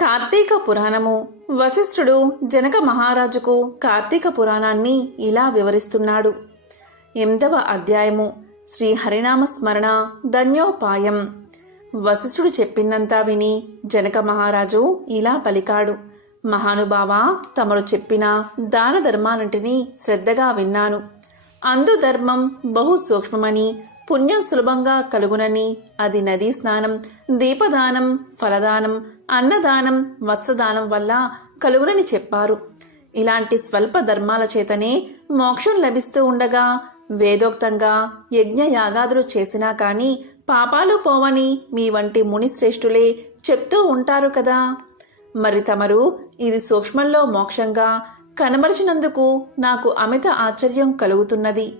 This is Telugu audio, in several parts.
కార్తీక పురాణము. వశిష్ఠుడు జనక మహారాజుకు కార్తీక పురాణాన్ని ఇలా వివరిస్తున్నాడు. ఎనిమిదవ అధ్యాయము. శ్రీ హరినామ స్మరణ ధన్యోపాయం. వశిష్ఠుడు చెప్పిందంతా విని జనక మహారాజు ఇలా పలికాడు. మహానుభావ తమరు చెప్పిన దాన ధర్మాలంటిని శ్రద్ధగా విన్నాను. అందుధర్మం బహు సూక్ష్మమని పుణ్యం సులభంగా కలుగునని. అది నదీ స్నానం దీపదానం ఫలదానం అన్నదానం వస్త్రదానం వల్ల కలుగునని చెప్పారు. ఇలాంటి స్వల్ప ధర్మాల చేతనే మోక్షం లభిస్తూ ఉండగా వేదోక్తంగా యజ్ఞయాగాదులు చేసినా కాని పాపాలు పోవని మీ వంటి మునిశ్రేష్ఠులే చెప్తూ ఉంటారు కదా. మరి తమరు ఇది సూక్ష్మంలో మోక్షంగా కనబరిచినందుకు నాకు అమిత ఆశ్చర్యం కలుగుతున్నది.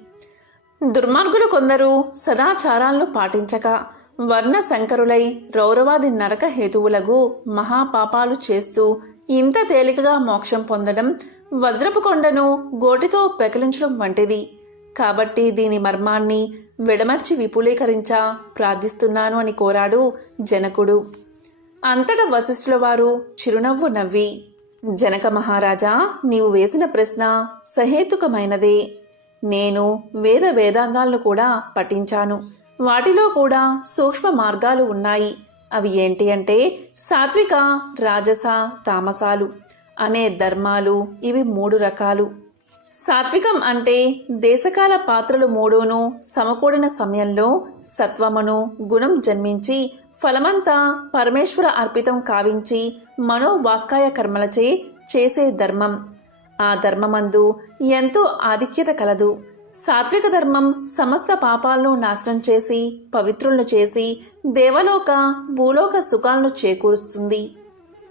దుర్మార్గులు కొందరు సదాచారాలను పాటించక వర్ణ శంకరులై రౌరవాది నరక హేతువులకు మహాపాపాలు చేస్తూ ఇంత తేలికగా మోక్షం పొందడం వజ్రపు కొండను గోటితో పెకలించడం వంటిది. కాబట్టి దీని మర్మాన్ని విడమర్చి విపులీకరించా ప్రార్థిస్తున్నాను అని కోరాడు జనకుడు. అంతట వశిష్ఠుల వారు చిరునవ్వు నవ్వి జనక మహారాజా నీవు వేసిన ప్రశ్న సహేతుకమైనదే. నేను వేద వేదాంగాలను కూడా పఠించాను. వాటిలో కూడా సూక్ష్మ మార్గాలు ఉన్నాయి. అవి ఏంటి అంటే సాత్విక రాజస తామసాలు అనే ధర్మాలు ఇవి మూడు రకాలు. సాత్వికం అంటే దేశకాల పాత్రలు మూడును సమకూడిన సమయంలో సత్వమును గుణం జన్మించి ఫలమంతా పరమేశ్వర అర్పితం కావించి మనోవాక్కాయ కర్మలచే చేసే ధర్మం. ఆ ధర్మమందు ఎంతో ఆధిక్యత కలదు. సాత్విక ధర్మం సమస్త పాపాలను నాశనం చేసి పవిత్రులను చేసి దేవలోక భూలోక సుఖాలను చేకూరుస్తుంది.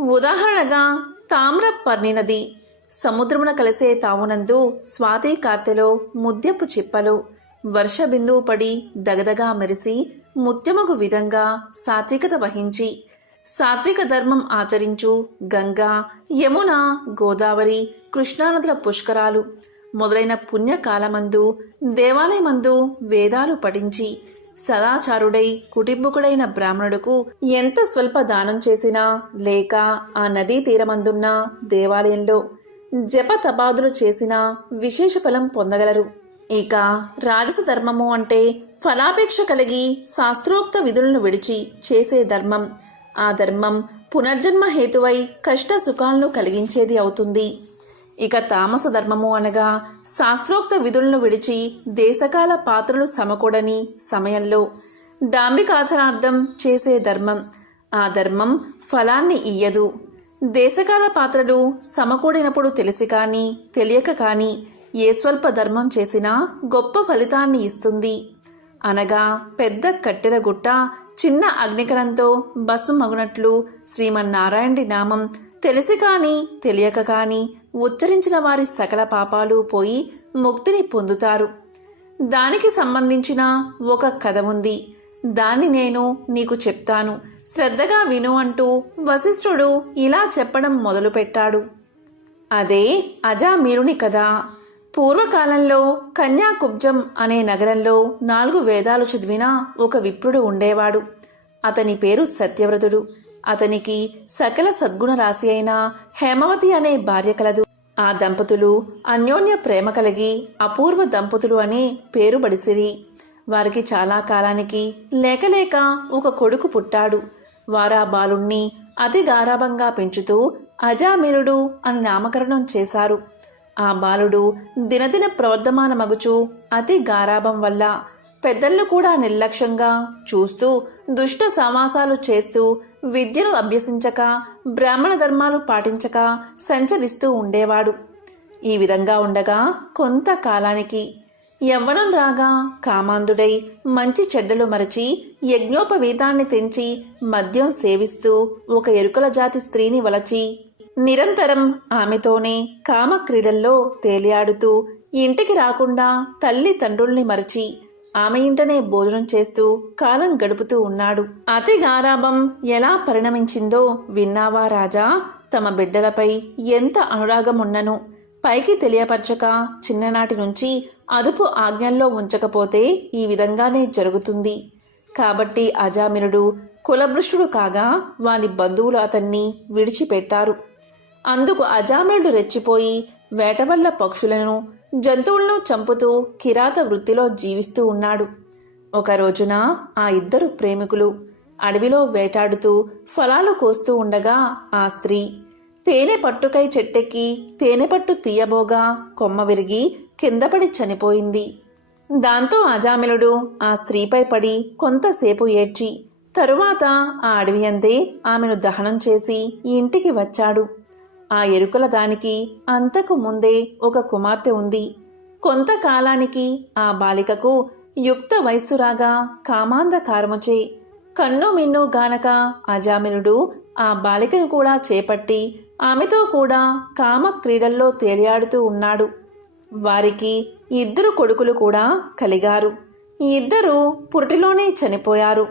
ఉదాహరణగా తామ్ర పర్ణినది సముద్రమున కలిసే తావునందు స్వాతి కార్తెలో ముద్యపు చిప్పలు వర్ష బిందువు పడి దగదగా మెరిసి ముత్యమగు విధంగా సాత్వికత వహించి సాత్విక ధర్మం ఆచరించు గంగా యమున గోదావరి కృష్ణానదుల పుష్కరాలు. మొదలైన పుణ్యకాలమందు దేవాలయమందు వేదాలు పఠించి సదాచారుడై కుటుంబకుడైన బ్రాహ్మణుడుకు ఎంత స్వల్ప దానం చేసినా లేక ఆ నదీ తీరమందున్న దేవాలయంలో జప తపాదులు చేసినా విశేష ఫలం పొందగలరు. ఇక రాజస ధర్మము అంటే ఫలాపేక్ష కలిగి శాస్త్రోక్త విధులను విడిచి చేసే ధర్మం. ఆ ధర్మం పునర్జన్మ హేతువై కష్ట సుఖాలను కలిగించేది అవుతుంది. ఇక తామస ధర్మము అనగా శాస్త్రోక్త విధులను విడిచి దేశకాల పాత్రలు సమకూడని సమయంలో డాంబికాచరార్థం చేసే ధర్మం. ఆ ధర్మం ఫలాన్ని ఇయ్యదు. దేశకాల పాత్రలు సమకూడినప్పుడు తెలిసి కానీ తెలియక కానీ ఏ స్వల్ప ధర్మం చేసినా గొప్ప ఫలితాన్ని ఇస్తుంది. అనగా పెద్ద కట్టెల గుట్ట చిన్న అగ్నికరంతో బస్సు మగునట్లు శ్రీమన్నారాయణుడి నామం తెలిసి కాని తెలియక కాని ఉచ్చరించిన వారి సకల పాపాలు పోయి ముక్తిని పొందుతారు. దానికి సంబంధించిన ఒక కథ ఉంది. దాన్ని నేను నీకు చెప్తాను. శ్రద్ధగా విను అంటూ వశిష్ఠుడు ఇలా చెప్పడం మొదలుపెట్టాడు. అదే అజామీరుని కథ. పూర్వకాలంలో కన్యాకుబ్జం అనే నగరంలో నాలుగు వేదాలు చదివిన ఒక విప్రుడు ఉండేవాడు. అతని పేరు సత్యవ్రతుడు. అతనికి సకల సద్గుణ రాశి అయిన హేమవతి అనే భార్య కలదు. ఆ దంపతులు అన్యోన్య ప్రేమ కలిగి అపూర్వ దంపతులు అనే పేరు బడిసిరి. వారికి చాలా కాలానికి లేకలేక ఒక కొడుకు పుట్టాడు. వారా బాలుణ్ణి అతి గారాభంగా పెంచుతూ అజామిరుడు అని నామకరణం చేశారు. ఆ బాలుడు దినదిన ప్రవర్ధమానమగుచు అతి గారాభం వల్ల పెద్దళ్ళు కూడా నిర్లక్ష్యంగా చూస్తూ దుష్ట సమాసాలు చేస్తూ విద్యను అభ్యసించక బ్రాహ్మణ ధర్మాలు పాటించక సంచరిస్తూ ఉండేవాడు. ఈ విధంగా ఉండగా కొంతకాలానికి యవ్వనం రాగా కామాంధుడై మంచి చెడ్డలు మరచి యజ్ఞోపవీతాన్ని తెంచి మద్యం సేవిస్తూ ఒక ఎరుకల జాతి స్త్రీని వలచి నిరంతరం ఆమెతోనే కామక్రీడల్లో తేలియాడుతూ ఇంటికి రాకుండా తల్లి తండ్రుల్ని మరచి ఆమె ఇంటనే భోజనం చేస్తూ కాలం గడుపుతూ ఉన్నాడు. అతి గారాభం ఎలా పరిణమించిందో విన్నావా రాజా? తమ బిడ్డలపై ఎంత అనురాగం ఉన్నను పైకి తెలియపరచక చిన్ననాటి నుంచి అదుపు ఆజ్ఞల్లో ఉంచకపోతే ఈ విధంగానే జరుగుతుంది. కాబట్టి అజామినుడు కులభృష్టుడు కాగా వాని బంధువులు అతన్ని విడిచిపెట్టారు. అందుకు అజామిళుడు రెచ్చిపోయి వేట వల్ల పక్షులను జంతువులను చంపుతూ కిరాత వృత్తిలో జీవిస్తూ ఉన్నాడు. ఒక రోజున ఆ ఇద్దరు ప్రేమికులు అడవిలో వేటాడుతూ ఫలాలు కోస్తూ ఉండగా ఆ స్త్రీ తేనె పట్టుకై చెట్టెక్కి తేనె పట్టు తీయబోగా కొమ్మ విరిగి కిందపడి చనిపోయింది. దాంతో అజామిలుడు ఆ స్త్రీపై పడి కొంతసేపు ఏడ్చి తరువాత ఆ అడవి అందే ఆమెను దహనం చేసి ఇంటికి వచ్చాడు. ఆ ఎరుకల దానికి అంతకు ముందే ఒక కుమార్తె ఉంది. కొంతకాలానికి ఆ బాలికకు యుక్త వయస్సురాగా కామాంధకారముచే. కన్ను మిన్ను గానక అజామినుడు ఆ బాలికను కూడా చేపట్టి ఆమెతో కూడా కామ క్రీడల్లో తేలియాడుతూ ఉన్నాడు. వారికి ఇద్దరు కొడుకులు కూడా కలిగారు. ఈ ఇద్దరు పురిటిలోనే చనిపోయారు.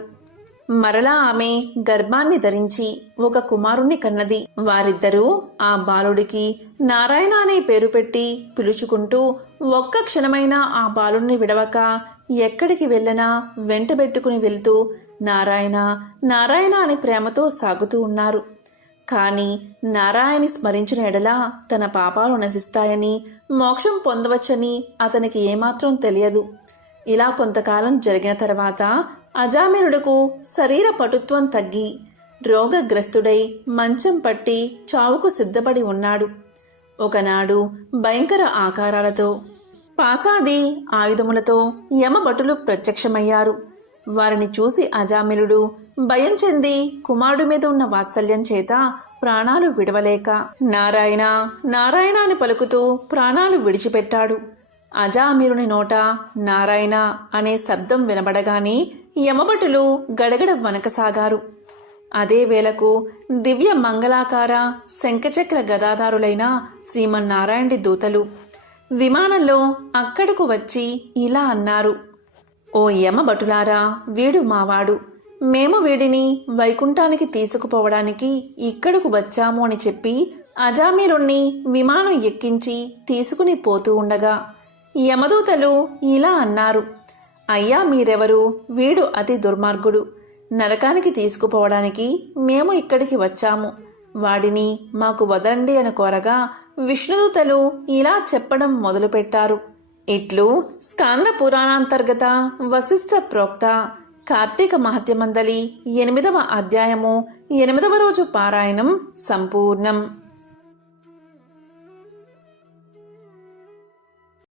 మరలా ఆమె గర్భాన్ని ధరించి ఒక కుమారుణ్ణి కన్నది. వారిద్దరూ ఆ బాలుడికి నారాయణ అనే పేరు పెట్టి పిలుచుకుంటూ ఒక్క క్షణమైన ఆ బాలుణ్ణి విడవక ఎక్కడికి వెళ్ళినా వెంటబెట్టుకుని వెళ్తూ నారాయణ నారాయణ అని ప్రేమతో సాగుతూ ఉన్నారు. కాని నారాయణి స్మరించిన ఎడల తన పాపాలు నశిస్తాయని మోక్షం పొందవచ్చని అతనికి ఏమాత్రం తెలియదు. ఇలా కొంతకాలం జరిగిన తర్వాత అజామినుడుకు శరీర పటుత్వం తగ్గి రోగగ్రస్తుడై మంచం పట్టి చావుకు సిద్ధపడి ఉన్నాడు. ఒకనాడు భయంకర ఆకారాలతో పాసాది ఆయుధములతో యమభటులు ప్రత్యక్షమయ్యారు. వారిని చూసి అజామిలుడు భయం చెంది కుమారుడి మీద ఉన్న వాత్సల్యం చేత ప్రాణాలు విడవలేక నారాయణ నారాయణ అని పలుకుతూ ప్రాణాలు విడిచిపెట్టాడు. అజామిరుని నోట నారాయణ అనే శబ్దం వినబడగానే యమభటులు గడగడ వనకసాగారు అదే వేళకు దివ్య మంగళాకార శంఖచక్ర గదాధారులైన శ్రీమన్నారాయణి దూతలు విమానంలో అక్కడకు వచ్చి ఇలా అన్నారు ఓ యమభటులారా వీడు మావాడు. మేము వీడిని వైకుంఠానికి తీసుకుపోవడానికి ఇక్కడకు వచ్చాము అని చెప్పి అజామీరుణ్ణి విమానం ఎక్కించి తీసుకుని పోతూ ఉండగా యమదూతలు ఇలా అన్నారు అయ్యా మీరెవరు? వీడు అతి దుర్మార్గుడు. నరకానికి తీసుకుపోవడానికి మేము ఇక్కడికి వచ్చాము. వాడిని మాకు వదలండి అని కోరగా విష్ణుదూతలు ఇలా చెప్పడం మొదలుపెట్టారు. ఇట్లు స్కాంద పురాణాంతర్గత వశిష్ఠ ప్రోక్త కార్తీక మహత్యమందలి ఎనిమిదవ అధ్యాయము ఎనిమిదవ రోజు పారాయణం సంపూర్ణం.